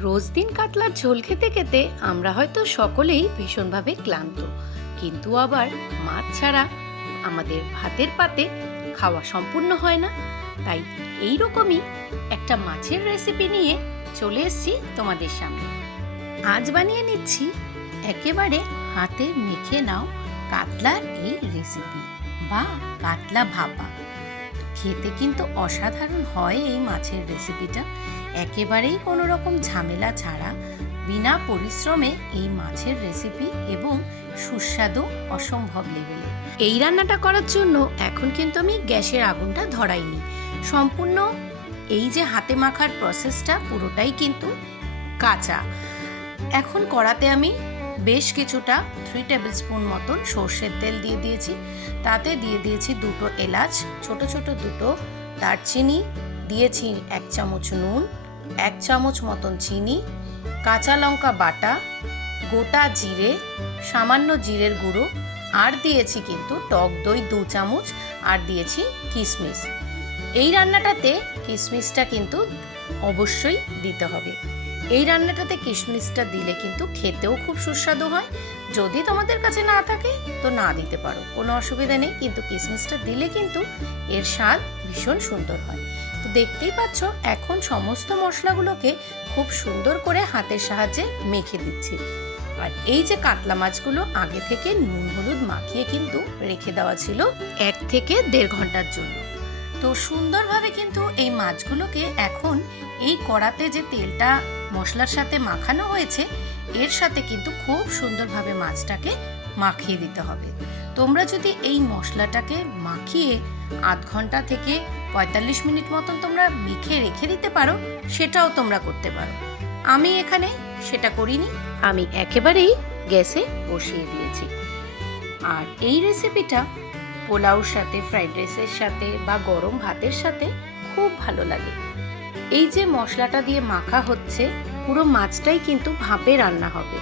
রোজ দিন কাতলার ঝোল খেতে খেতে আমরা হয়তো সকলেই ভীষণভাবে ক্লান্ত। কিন্তু আবার মাছ ছাড়া আমাদের ভাতের পাতে খাওয়া সম্পূর্ণ হয় না। তাই এই রকমই একটা মাছের রেসিপি নিয়ে চলে এসেছি তোমাদের সামনে। আজ বানিয়ে নিচ্ছি একেবারে হাতে মেখে নাও কাতলার এই রেসিপি বা কাতলা ভাপা। খেতে কিন্তু অসাধারণ হয় এই মাছের রেসিপিটা একেবারেই কোনো রকম ঝামেলা ছাড়া বিনা পরিশ্রমে এই মাছের রেসিপি এবং সুস্বাদু অসম্ভব লেভেলে এই রান্নাটা করার জন্য এখন কিন্তু আমি গ্যাসের আগুনটা ধরাইনি। সম্পূর্ণ এই যে হাতে মাখার প্রসেসটা পুরোটাই কিন্তু কাঁচা। এখন কড়াতে আমি বেশ কিছুটা থ্রি টেবিল স্পুন মতন সর্ষের তেল দিয়ে দিয়েছি। তাতে দিয়ে দিয়েছি দুটো এলাচ, ছোট ছোট দুটো দারচিনি, দিয়েছি এক চামচ নুন, এক চামচ মতন চিনি, কাঁচা লঙ্কা বাটা, গোটা জিরে, সামান্য জিরের গুঁড়ো, আর দিয়েছি কিন্তু টক দই দু চামচ, আর দিয়েছি কিশমিশ এই রান্নাটাতে কিশমিশটা কিন্তু অবশ্যই দিতে হবে। এই রান্নাটাতে কিশমিশটা দিলে কিন্তু খেতেও খুব সুস্বাদু হয়। যদি তোমাদের কাছে না থাকে, তো না দিতে পারো। কোনো অসুবিধা নেই, কিন্তু কিশমিশটা দিলে কিন্তু এর স্বাদ ভীষণ সুন্দর হয়। তো দেখতেই পাচ্ছ, এখন সমস্ত মশলাগুলোকে খুব সুন্দর করে হাতের সাহায্যে মেখে দিচ্ছি। আর এই যে কাতলা মাছগুলো আগে থেকে নুন হলুদ মাখিয়ে কিন্তু রেখে দেওয়া ছিল এক থেকে দেড় ঘণ্টার জন্য। তো সুন্দরভাবে কিন্তু এই মাছগুলোকে এখন এই কড়াতে যে তেলটা মশলার সাথে মাখানো হয়েছে, এর সাথে কিন্তু খুব সুন্দরভাবে মাছটাকে মাখিয়ে দিতে হবে। তোমরা যদি এই মশলাটাকে মাখিয়ে আধ ঘণ্টা থেকে পঁয়তাল্লিশ মিনিট মতন তোমরা মেখে রেখে দিতে পারো, সেটাও তোমরা করতে পারো। আমি এখানে সেটা করিনি, আমি একেবারেই গ্যাসে বসিয়ে দিয়েছি। আর এই রেসিপিটা পোলাওর সাথে, ফ্রাইড রাইসের সাথে বা গরম ভাতের সাথে খুব ভালো লাগে। এই যে মশলাটা দিয়ে মাখা হচ্ছে, পুরো মাছটাই কিন্তু ভাপে রান্না হবে।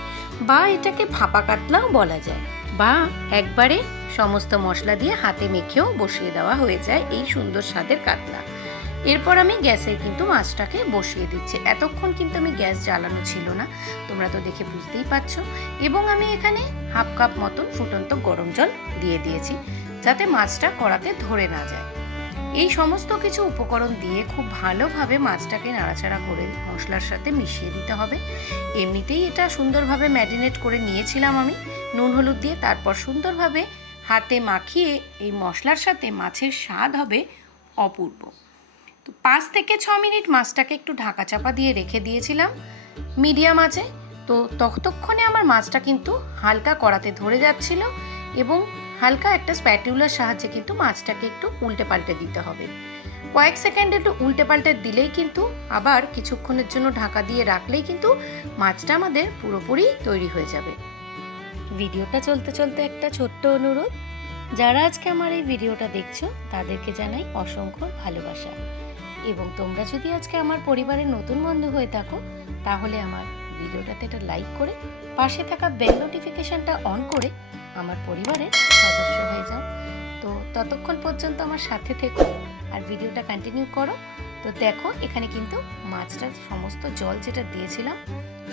বা এটাকে ভাপা কাতলাও বলা যায়। বা একবারে সমস্ত মশলা দিয়ে হাতে মেখেও বসিয়ে দেওয়া হয়ে যায় এই সুন্দর স্বাদের কাতলা। এরপর আমি গ্যাসে কিন্তু মাছটাকে বসিয়ে দিচ্ছি। এতক্ষণ কিন্তু আমি গ্যাস জ্বালানো ছিল না, তোমরা তো দেখে বুঝতেই পারছ। এবং আমি এখানে হাফ কাপ মতন ফুটন্ত গরম জল দিয়ে দিয়েছি, যাতে মাছটা কড়াতে ধরে না যায়। এই সমস্ত কিছু উপকরণ দিয়ে খুব ভালোভাবে মাছটাকে নাড়াচাড়া করে মশলার সাথে মিশিয়ে দিতে হবে। এমনিতেই এটা সুন্দরভাবে ম্যারিনেট করে নিয়েছিলাম আমি। নুন, হলুদ দিয়ে তারপর সুন্দরভাবে হাতে মাখিয়ে এই মশলার সাথে মাছের স্বাদ হবে অপূর্ব। তো পাঁচ থেকে ছ মিনিট মাছটাকে একটু ঢাকা চাপা দিয়ে রেখে দিয়েছিলাম মিডিয়াম আছে তো ততক্ষণে আমার মাছটা কিন্তু হালকা কড়াতে ধরে যাচ্ছিল এবং হালকা একটা স্প্যাটিউলার সাহায্যে কিন্তু মাছটাকে একটু উল্টে পাল্টে দিতে হবে। কয়েক সেকেন্ড একটু উল্টে পাল্টে দিলেই কিন্তু আবার কিছুক্ষণের জন্য ঢাকা দিয়ে রাখলেই কিন্তু মাছটা আমাদের পুরোপুরি তৈরি হয়ে যাবে। ভিডিওটা চলতে চলতে একটা ছোট্ট অনুরোধ। যারা আজকে আমার এই ভিডিওটা দেখছ, তাদেরকে জানাই অসংখ্য ভালোবাসা। এবং তোমরা যদি আজকে আমার পরিবারের নতুন বন্ধু হয়ে থাকো, তাহলে আমার ভিডিওটাতে একটা লাইক করে পাশে থাকা বেল নোটিফিকেশনটা অন করে আমার পরিবারের সদস্য হয়ে যাও। তো ততক্ষণ পর্যন্ত আমার সাথে থেকো আর ভিডিওটা কন্টিনিউ করো। তো দেখো, এখানে কিন্তু মাছটার সমস্ত জল যেটা দিয়েছিলাম,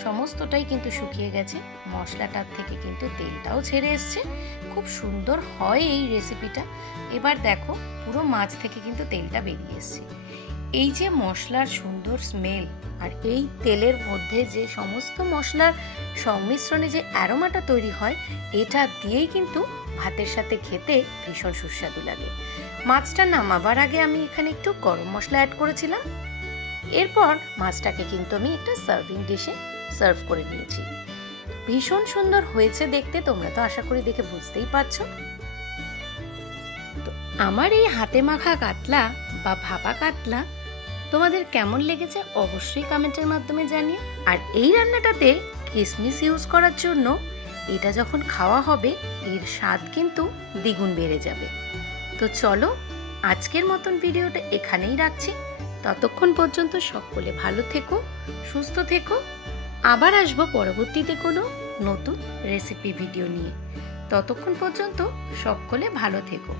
সমস্তটাই কিন্তু শুকিয়ে গেছে। মশলাটার থেকে কিন্তু তেলটাও ছেড়ে এসছে। খুব সুন্দর হয় এই রেসিপিটা এবার দেখো, পুরো মাছ থেকে কিন্তু তেলটা বেরিয়ে এসছে। এই যে মশলার সুন্দর স্মেল আর এই তেলের মধ্যে যে সমস্ত মশলার সংমিশ্রণে যে অ্যারোমাটা তৈরি হয়, এটা দিয়েই কিন্তু ভাতের সাথে খেতে ভীষণ সুস্বাদু লাগে। মাছটা নামাবার আগে আমি এখানে একটু গরম মশলা অ্যাড করেছিলাম। এরপর মাছটাকে কিন্তু আমি একটা সার্ভিং ডিশে সার্ভ করে নিয়েছি। ভীষণ সুন্দর হয়েছে দেখতে, তোমরা তো আশা করি দেখে বুঝতেই পারছ। তো আমার এই হাতে মাখা কাতলা বা ভাপা কাতলা তোমাদের কেমন লেগেছে অবশ্যই কমেন্টের মাধ্যমে জানিও। আর এই রান্নাটাতে কিসমিস ইউজ করার জন্য এটা যখন খাওয়া হবে, এর স্বাদ কিন্তু দ্বিগুণ বেড়ে যাবে। তো চলো, আজকের মতন ভিডিওটা এখানেই রাখছি। ততক্ষণ পর্যন্ত সকলে ভালো থেকো, সুস্থ থেকো। আবার আসব পরবর্তীতে কোনো নতুন রেসিপি ভিডিও নিয়ে। ততক্ষণ পর্যন্ত সকলে ভালো থেকো।